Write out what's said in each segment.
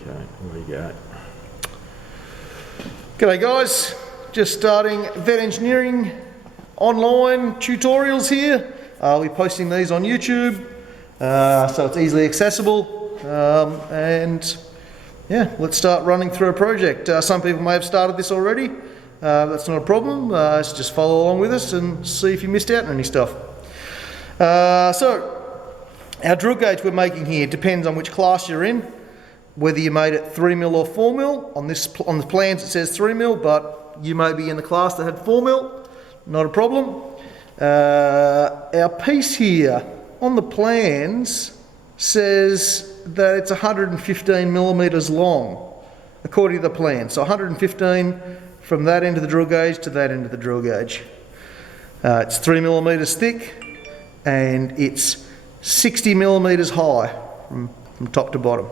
Okay, here we go. G'day guys, just starting vet engineering online tutorials here. We're posting these on YouTube, so it's easily accessible. And yeah, let's start running through a project. Some people may have started this already. That's not a problem. So just follow along with us and see if you missed out on any stuff. So our drill gauge we're making here depends on which class you're in, whether you made it 3mm or 4mm. On the plans it says 3mm, but you may be in the class that had 4mm, not a problem. Our piece here on the plans says that it's 115mm long, according to the plan. So 115 from that end of the drill gauge to that end of the drill gauge. It's 3mm thick and it's 60mm high from top to bottom.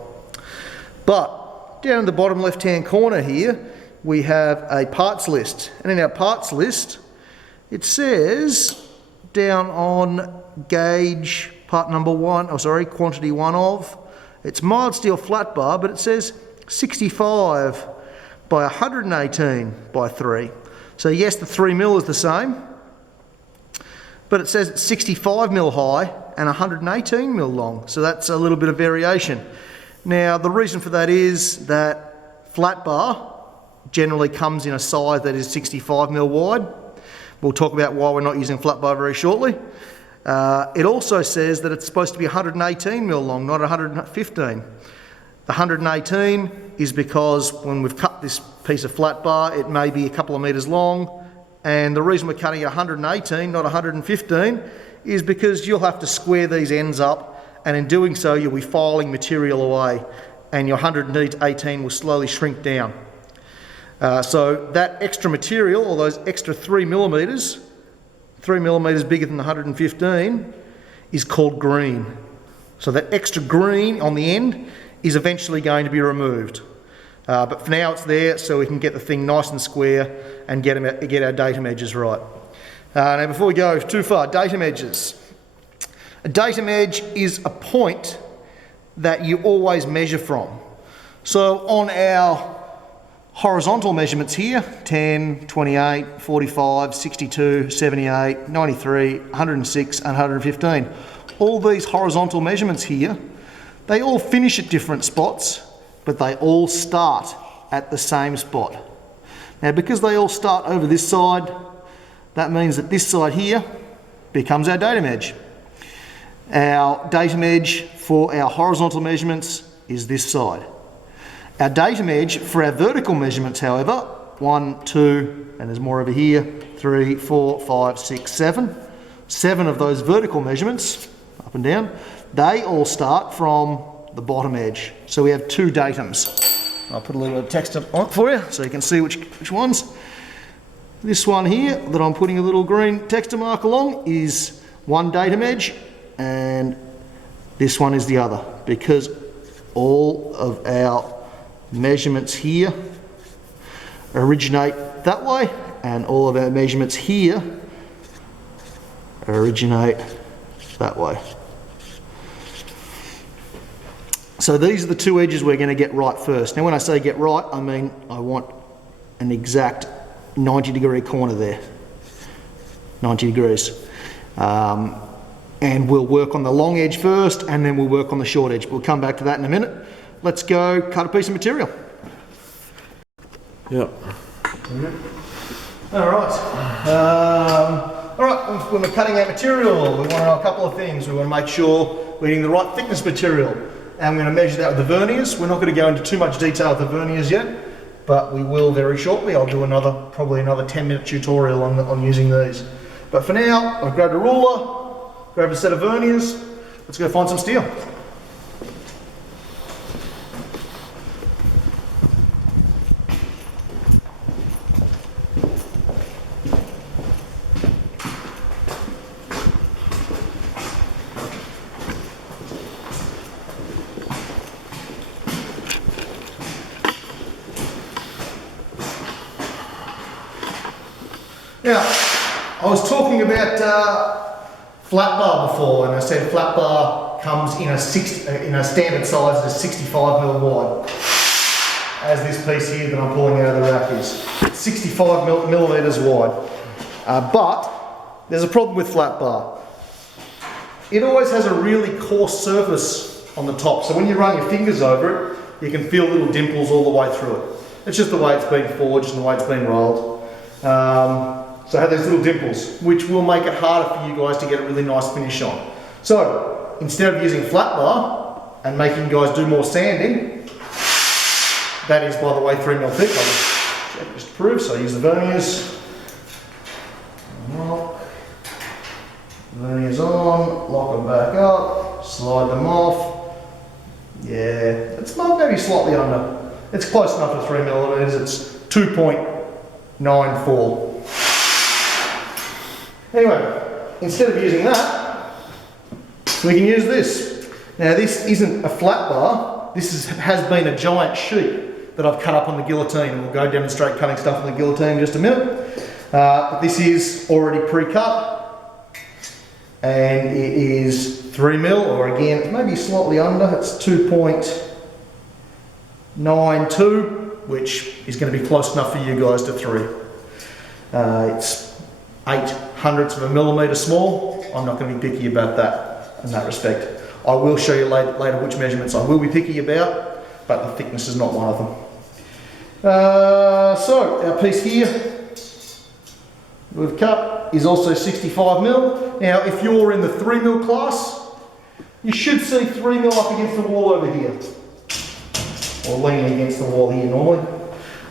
But down in the bottom left hand corner here we have a parts list, and in our parts list it says down on gauge part number 1, quantity 1 of, it's mild steel flat bar, but it says 65 by 118 by 3. So yes, the 3mm is the same, but it says it's 65mm high and 118mm long, so that's a little bit of variation. Now the reason for that is that flat bar generally comes in a size that is 65mm wide. We'll talk about why we're not using flat bar very shortly. It also says that it's supposed to be 118mm long, not 115. The 118 is because when we've cut this piece of flat bar, it may be a couple of metres long, and the reason we're cutting it 118, not 115, is because you'll have to square these ends up, and in doing so you'll be filing material away, and your 118 will slowly shrink down. So that extra material, or those extra 3mm bigger than the 115, is called green. So that extra green on the end is eventually going to be removed. But for now it's there so we can get the thing nice and square and get our datum edges right. Now before we go too far, datum edges. A datum edge is a point that you always measure from. So on our horizontal measurements here, 10, 28, 45, 62, 78, 93, 106 and 115. All these horizontal measurements here, they all finish at different spots, but they all start at the same spot. Now because they all start over this side, that means that this side here becomes our datum edge. Our datum edge for our horizontal measurements is this side. Our datum edge for our vertical measurements, however, 1, 2, and there's more over here, 3, 4, 5, 6, 7. 7 of those vertical measurements, up and down, they all start from the bottom edge. So we have 2 datums. I'll put a little bit of text up on it for you so you can see which ones. This one here that I'm putting a little green texter mark along is one datum edge, and this one is the other, because all of our measurements here originate that way, and all of our measurements here originate that way. So these are the 2 edges we're going to get right first. Now when I say get right, I mean I want an exact 90-degree corner there, 90 degrees. And we'll work on the long edge first, and then we'll work on the short edge. We'll come back to that in a minute. Let's go cut a piece of material. Yep. All right, when we're cutting out material, we want to know a couple of things. We want to make sure we're getting the right thickness material, and we're going to measure that with the verniers. We're not going to go into too much detail with the verniers yet, but we will very shortly. I'll do probably another 10-minute tutorial on using these. But for now, I've grabbed a ruler, grabbed a set of verniers. Let's go find some steel. Now, I was talking about flat bar before, and I said flat bar comes in a standard size that is 65mm wide. as this piece here that I'm pulling out of the rack is. It's 65 millimeters wide. But there's a problem with flat bar. It always has a really coarse surface on the top, so when you run your fingers over it, you can feel little dimples all the way through it. It's just the way it's been forged and the way it's been rolled. So I have these little dimples, which will make it harder for you guys to get a really nice finish on. So instead of using flat bar and making you guys do more sanding, that is, by the way, 3mm thick. I'll check just to prove. So I use the verniers. Verniers on, lock them back up, slide them off. Yeah, it's maybe slightly under. It's close enough to 3mm. It's 2.94. Anyway, instead of using that, we can use this. Now this isn't a flat bar, this has been a giant sheet that I've cut up on the guillotine, and we'll go demonstrate cutting stuff on the guillotine in just a minute. But this is already pre-cut, and it is 3mm, or again, maybe slightly under, it's 2.92, which is going to be close enough for you guys to 3. It's 0.08 of a millimetre small. I'm not going to be picky about that in that respect. I will show you later which measurements I will be picky about, but the thickness is not one of them. So our piece here we've cut is also 65mm. Now if you're in the 3mm class, you should see 3mm up against the wall over here, or leaning against the wall here normally.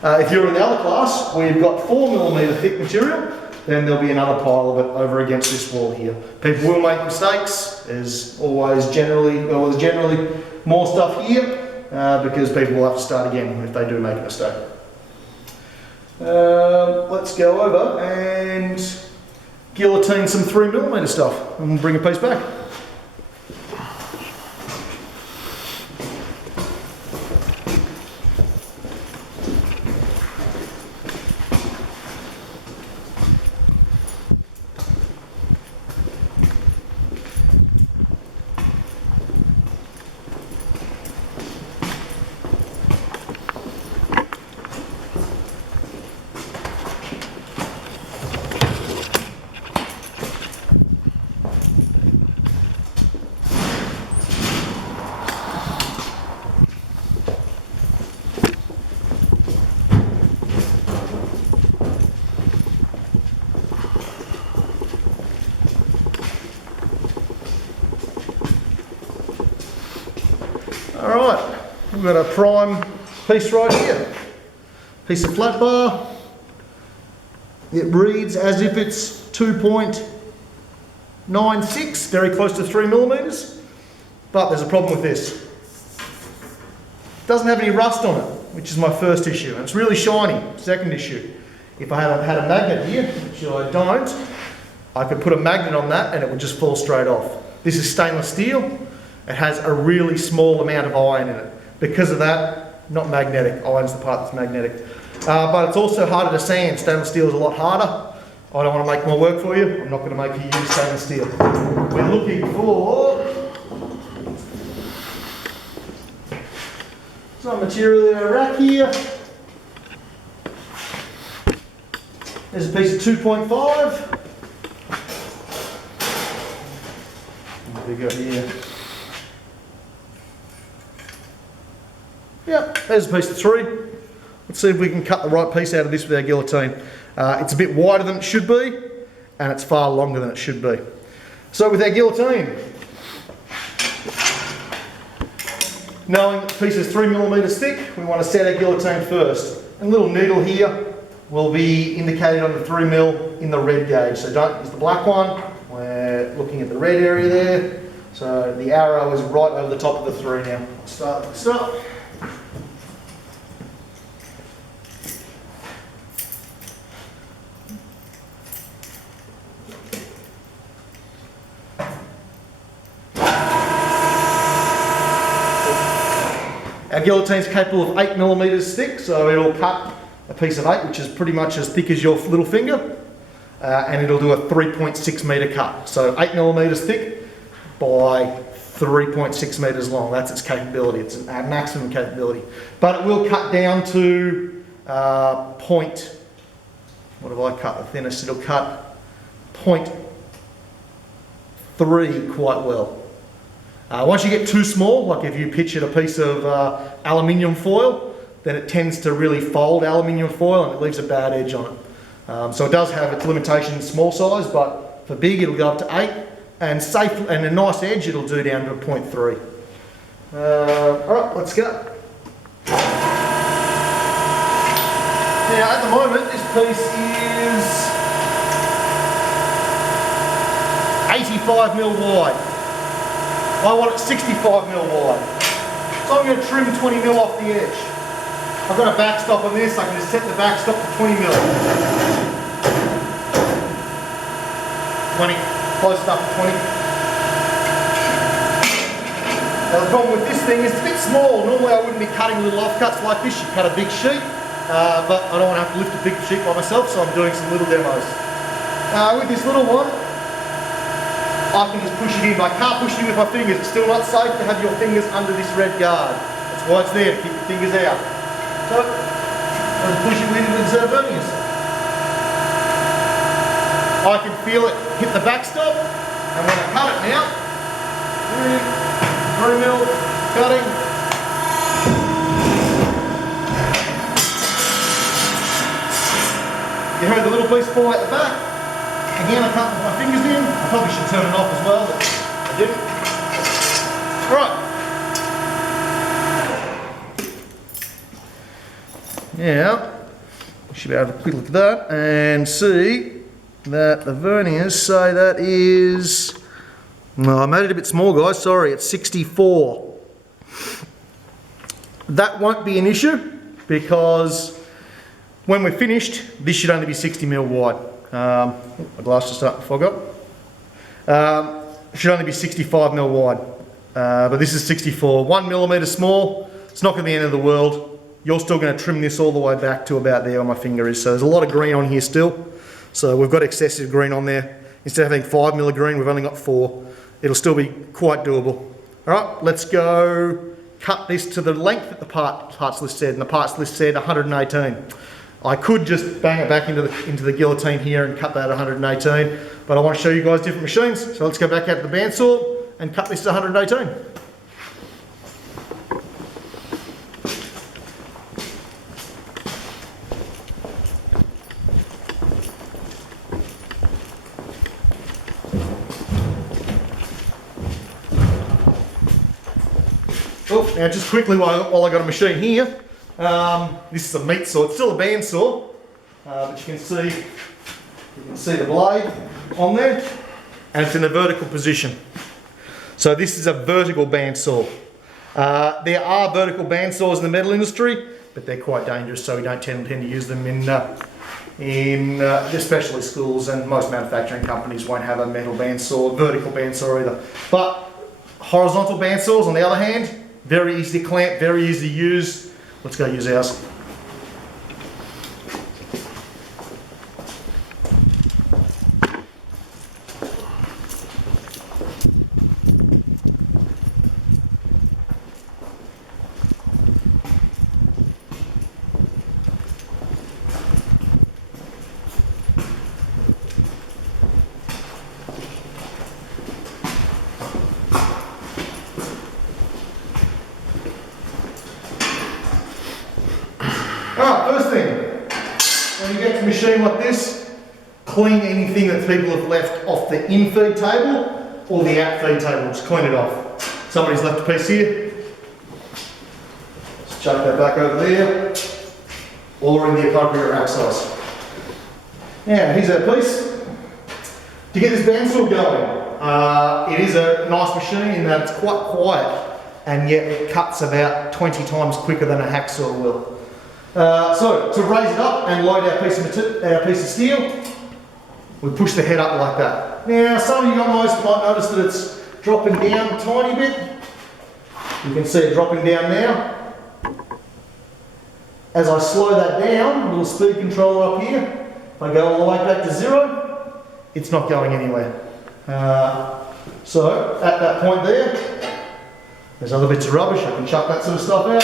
If you're in the other class where you've got 4mm thick material, then there'll be another pile of it over against this wall here. People will make mistakes. There's always generally more stuff here because people will have to start again if they do make a mistake. Let's go over and guillotine some 3mm stuff and we'll bring a piece back. Alright, we've got a prime piece right here. Piece of flat bar. It reads as if it's 2.96, very close to 3mm. But there's a problem with this. It doesn't have any rust on it, which is my first issue. And it's really shiny, second issue. If I had a magnet here, which I don't, I could put a magnet on that and it would just fall straight off. This is stainless steel. It has a really small amount of iron in it. Because of that, not magnetic. Iron's the part that's magnetic. But it's also harder to sand. Stainless steel is a lot harder. I don't want to make more work for you. I'm not going to make you use stainless steel. We're looking for some material in our rack here. There's a piece of 2.5. What do we got here? Yep, there's a piece of 3. Let's see if we can cut the right piece out of this with our guillotine. It's a bit wider than it should be, and it's far longer than it should be. So with our guillotine, knowing that the piece is 3mm thick, we want to set our guillotine first. And a little needle here will be indicated on the 3mm in the red gauge. So don't use the black one. We're looking at the red area there. So the arrow is right over the top of the 3 now. I'll start with the start. Our guillotine is capable of 8mm thick, so it'll cut a piece of 8, which is pretty much as thick as your little finger, and it'll do a 3.6 metre cut. So 8mm thick by 3.6 metres long. That's its capability. It's at maximum capability. But it will cut down to point, what have I cut the thinnest? It'll cut 0.3 quite well. Once you get too small, like if you pictured a piece of aluminium foil, then it tends to really fold aluminium foil and it leaves a bad edge on it. So it does have its limitations, small size, but for big it'll go up to 8, and safe and a nice edge it'll do down to a 0.3. Alright, let's go. Now at the moment this piece is 85mm wide. I want it 65mm wide. So I'm going to trim 20mm off the edge. I've got a backstop on this, I can just set the backstop to 20mm. 20, close enough to 20. Now the problem with this thing is it's a bit small. Normally I wouldn't be cutting little offcuts like this, you cut a big sheet, but I don't want to have to lift a big sheet by myself, so I'm doing some little demos. With this little one, I can just push it in. I can't push it in with my fingers. It's still not safe to have your fingers under this red guard. That's why it's there, to keep your fingers out. So, I push it in with verniers. I can feel it hit the backstop, and when I cut it now, 3mm, cutting. You heard the little piece fall out the back. Again, I can't put my fingers in. I probably should turn it off as well, but I didn't. Right. Now, we should be able to quick look at that and see that the verniers say that is... No, I made it a bit small, guys. Sorry, it's 64. That won't be an issue because when we're finished, this should only be 60mm wide. My glass just started to fog up. It should only be 65mm wide, but this is 64. 1mm small, it's not going to be the end of the world. You're still going to trim this all the way back to about there where my finger is. So there's a lot of green on here still. So we've got excessive green on there. Instead of having 5mm green, we've only got 4. It'll still be quite doable. All right, let's go cut this to the length that the parts list said, and the parts list said 118. I could just bang it back into the guillotine here and cut that at 118, but I want to show you guys different machines. So let's go back out to the bandsaw and cut this to 118. Oh, now just quickly while I got a machine here, this is a meat saw. It's still a bandsaw, but you can see the blade on there, and it's in a vertical position. So this is a vertical bandsaw. There are vertical bandsaws in the metal industry, but they're quite dangerous, so we don't tend to use them in especially schools, and most manufacturing companies won't have a metal bandsaw, vertical bandsaw either. But horizontal bandsaws, on the other hand, very easy to clamp, very easy to use. Let's go use ours. Alright, first thing, when you get to a machine like this, clean anything that people have left off the in-feed table or the out-feed table, just clean it off. Somebody's left a piece here, just chuck that back over there, or in the appropriate rack size. Now, here's our piece. To get this bandsaw going, it is a nice machine in that it's quite quiet, and yet it cuts about 20 times quicker than a hacksaw will. So to raise it up and load our piece of steel, we push the head up like that. Now some of you guys might notice that it's dropping down a tiny bit. You can see it dropping down now. As I slow that down, a little speed controller up here, if I go all the way back to 0, it's not going anywhere. So at that point there, There's other bits of rubbish, I can chuck that sort of stuff out.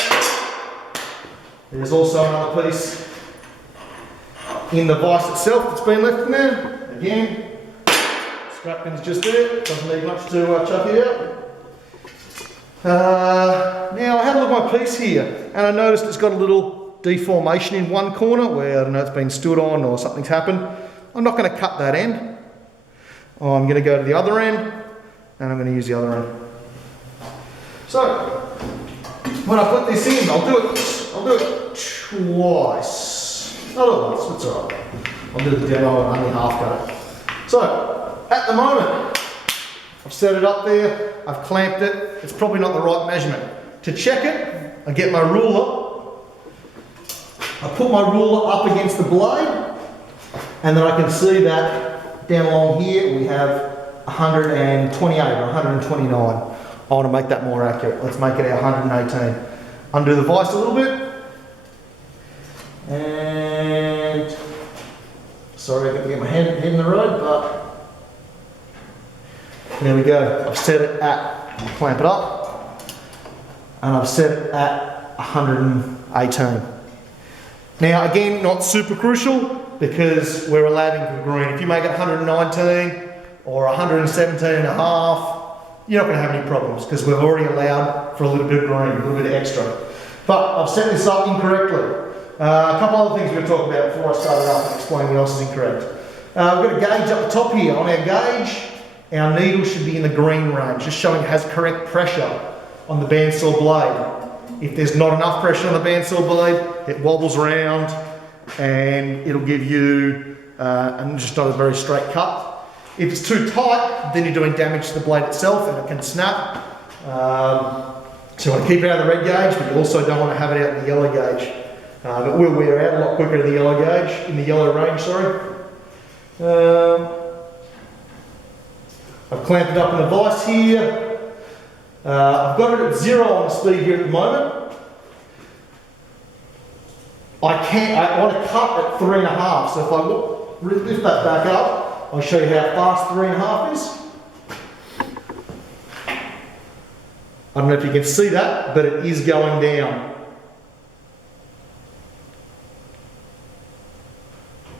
There's also another piece in the vise itself that's been left in there. Again, scrap pin's just there, doesn't need much to chuck it out. Now I had a look at my piece here and I noticed it's got a little deformation in one corner where I don't know it's been stood on or something's happened. I'm not going to cut that end. I'm going to go to the other end and I'm going to use the other end. So when I put this in, I'll do it twice. Not at once, that's alright. I'll do the demo and only half cut it. So at the moment, I've set it up there, I've clamped it, it's probably not the right measurement. To check it, I get my ruler, I put my ruler up against the blade, and then I can see that down along here we have 128 or 129. I want to make that more accurate. Let's make it our 118. Undo the vise a little bit. And sorry, I've got to get my head in the road, but there we go. I've set it at, clamp it up, and I've set it at 118. Now again, not super crucial because we're allowing for green. If you make it 119 or 117 and a half, you're not going to have any problems because we've already allowed for a little bit of green, a little bit of extra. But I've set this up incorrectly. A couple other things we're going to talk about before I start it up and explain what else is incorrect. We've got a gauge up the top here. On our gauge, our needle should be in the green range, just showing it has correct pressure on the bandsaw blade. If there's not enough pressure on the bandsaw blade, it wobbles around and it'll give you just not a very straight cut. If it's too tight, then you're doing damage to the blade itself and it can snap. So you want to keep it out of the red gauge, but you also don't want to have it out in the yellow gauge. But we'll wear out a lot quicker in the yellow gauge, in the yellow range, sorry. I've clamped it up in the vise here. I've got it at 0 on the speed here at the moment. I want to cut at 3.5, so if I lift that back up, I'll show you how fast 3.5 is. I don't know if you can see that, but it is going down.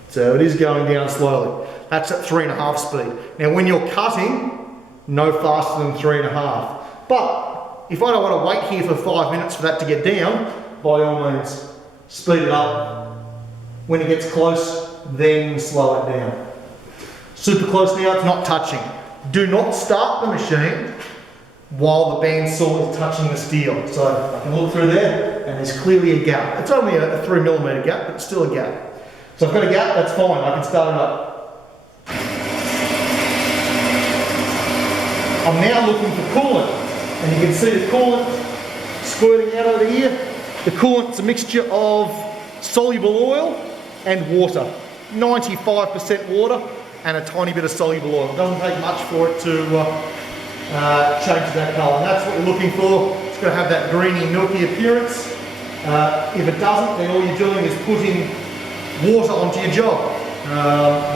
So it is going down slowly. That's at 3.5 speed. Now when you're cutting, no faster than 3.5. But if I don't want to wait here for 5 minutes for that to get down, by all means, speed it up. When it gets close, then slow it down. Super close now, it's not touching. Do not start the machine while the bandsaw is touching the steel. So I can look through there and there's clearly a gap. It's only a 3mm gap, but it's still a gap. So I've got a gap, that's fine, I can start it up. I'm now looking for coolant, and you can see the coolant squirting out over here. The coolant's a mixture of soluble oil and water. 95% water and a tiny bit of soluble oil. It doesn't take much for it to change that colour, and that's what you're looking for. It's got to have that greeny, milky appearance. If it doesn't, then all you're doing is putting water onto your job.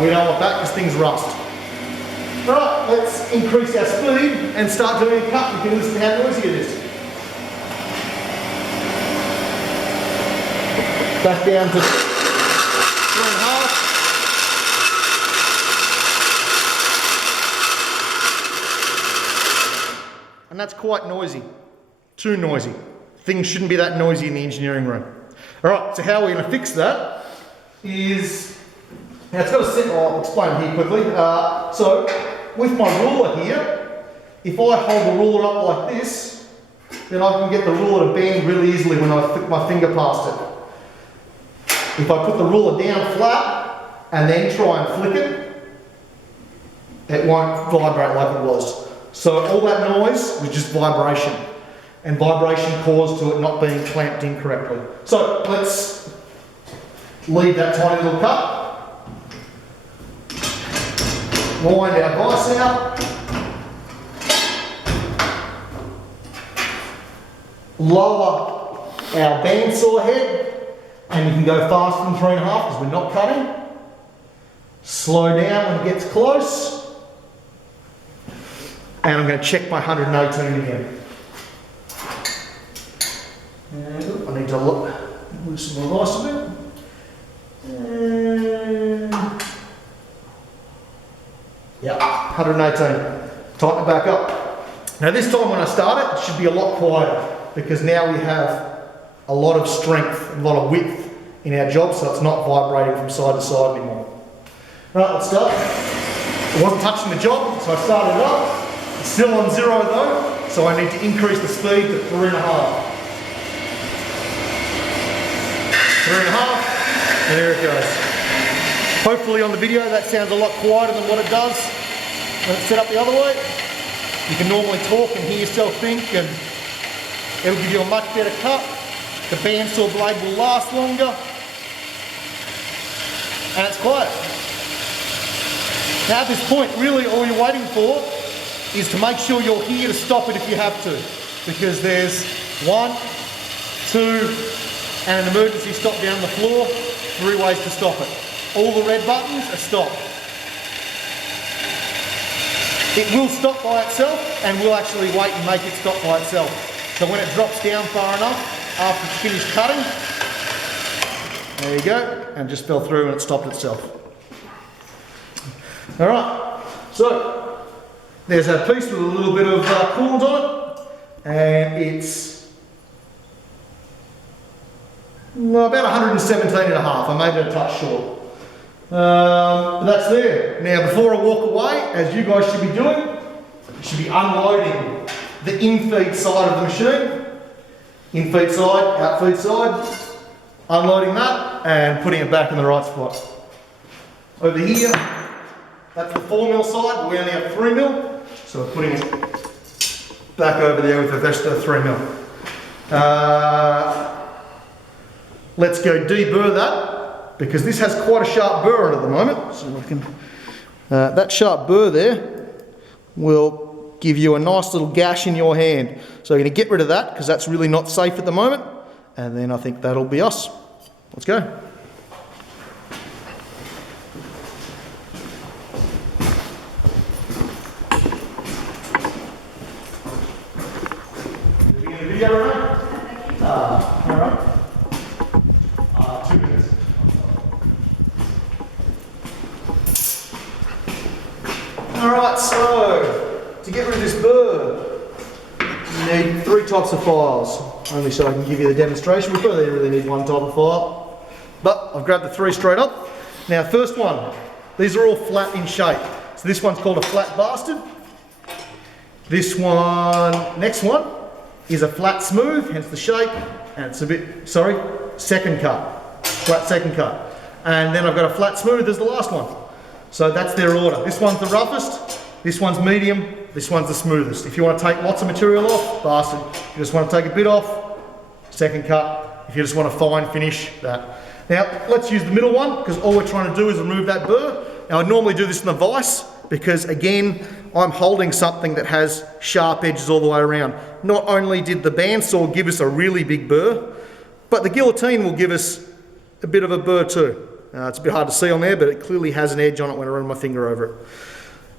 We don't want that because things rust. Alright, let's increase our speed and start doing a cut. You can listen to how noisy it is. Back down to 3.5. And that's quite noisy. Too noisy. Things shouldn't be that noisy in the engineering room. Alright, so how we're going to fix that is, now it's got to sit, I'll explain here quickly. So with my ruler here, if I hold the ruler up like this, then I can get the ruler to bend really easily when I flick my finger past it. If I put the ruler down flat and then try and flick it, it won't vibrate like it was. So all that noise was just vibration, and vibration caused to it not being clamped in correctly. So let's leave that tiny little cut. Wind our vise out. Lower our bandsaw head, and you can go faster than 3.5 because we're not cutting. Slow down when it gets close. And I'm going to check my 118 again. And I need to loosen my vise a bit. And yeah, 118. Tighten it back up. Now this time when I start it should be a lot quieter because now we have a lot of strength, a lot of width in our job, so it's not vibrating from side to side anymore. Right, let's start. It wasn't touching the job, so I started it up. It's still on 0 though, so I need to increase the speed to 3.5. 3.5, and there it goes. Hopefully on the video that sounds a lot quieter than what it does when it's set up the other way. You can normally talk and hear yourself think, and it'll give you a much better cut. The bandsaw blade will last longer, and it's quiet. Now at this point, really all you're waiting for is to make sure you're here to stop it if you have to, because there's 1, 2, and an emergency stop down the floor, 3 ways to stop it. All the red buttons are stopped. It will stop by itself, and we'll actually wait and make it stop by itself. So when it drops down far enough, after it's finished cutting, there you go, and just fell through and it stopped itself. Alright, so there's a piece with a little bit of coolant on it, and it's about 117.5. I made it a touch short. But that's there. Now before I walk away, as you guys should be doing, you should be unloading the in-feed side of the machine. In-feed side, out-feed side. Unloading that and putting it back in the right spot. Over here, that's the 4mm side, we only have 3mm, so we're putting it back over there with the rest of the 3mm. Let's go deburr that, because this has quite a sharp burr on it at the moment. So we can, that sharp burr there will give you a nice little gash in your hand. So you're going to get rid of that, because that's really not safe at the moment, and then I think that'll be us. Let's go. Alright. 2 minutes. Alright, so to get rid of this burr, you need 3 types of files. Only so I can give you the demonstration. We probably really need 1 type of file. But I've grabbed the 3 straight up. Now, first one, these are all flat in shape. So this one's called a flat bastard. This one, next one, is a flat smooth, hence the shape, and it's a bit, second cut, flat second cut. And then I've got a flat smooth as the last one. So that's their order. This one's the roughest, this one's medium, this one's the smoothest. If you want to take lots of material off, bastard. If you just want to take a bit off, second cut. If you just want to fine finish, that. Now, let's use the middle one, because all we're trying to do is remove that burr. Now, I normally do this in the vise, because again, I'm holding something that has sharp edges all the way around. Not only did the bandsaw give us a really big burr, but the guillotine will give us a bit of a burr too. It's a bit hard to see on there, but it clearly has an edge on it when I run my finger over it.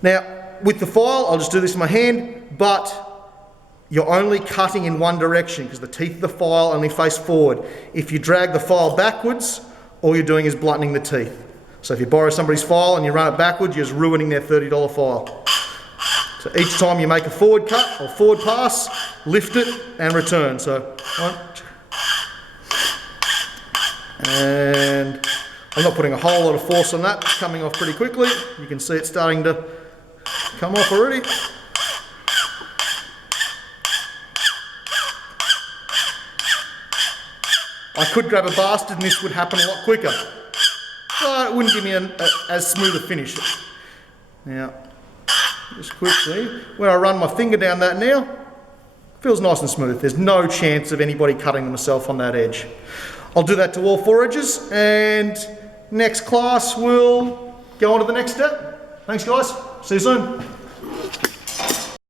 Now, with the file, I'll just do this in my hand, but you're only cutting in one direction because the teeth of the file only face forward. If you drag the file backwards, all you're doing is blunting the teeth. So if you borrow somebody's file and you run it backwards, you're just ruining their $30 file. So each time you make a forward cut or forward pass, lift it and return. So 1, 2. And I'm not putting a whole lot of force on that. It's coming off pretty quickly. You can see it starting to come off already. I could grab a bastard and this would happen a lot quicker. But it wouldn't give me as smooth a finish. Now, just quickly, when I run my finger down that now, it feels nice and smooth. There's no chance of anybody cutting themselves on that edge. I'll do that to all 4 edges, and next class we'll go on to the next step. Thanks guys, see you soon.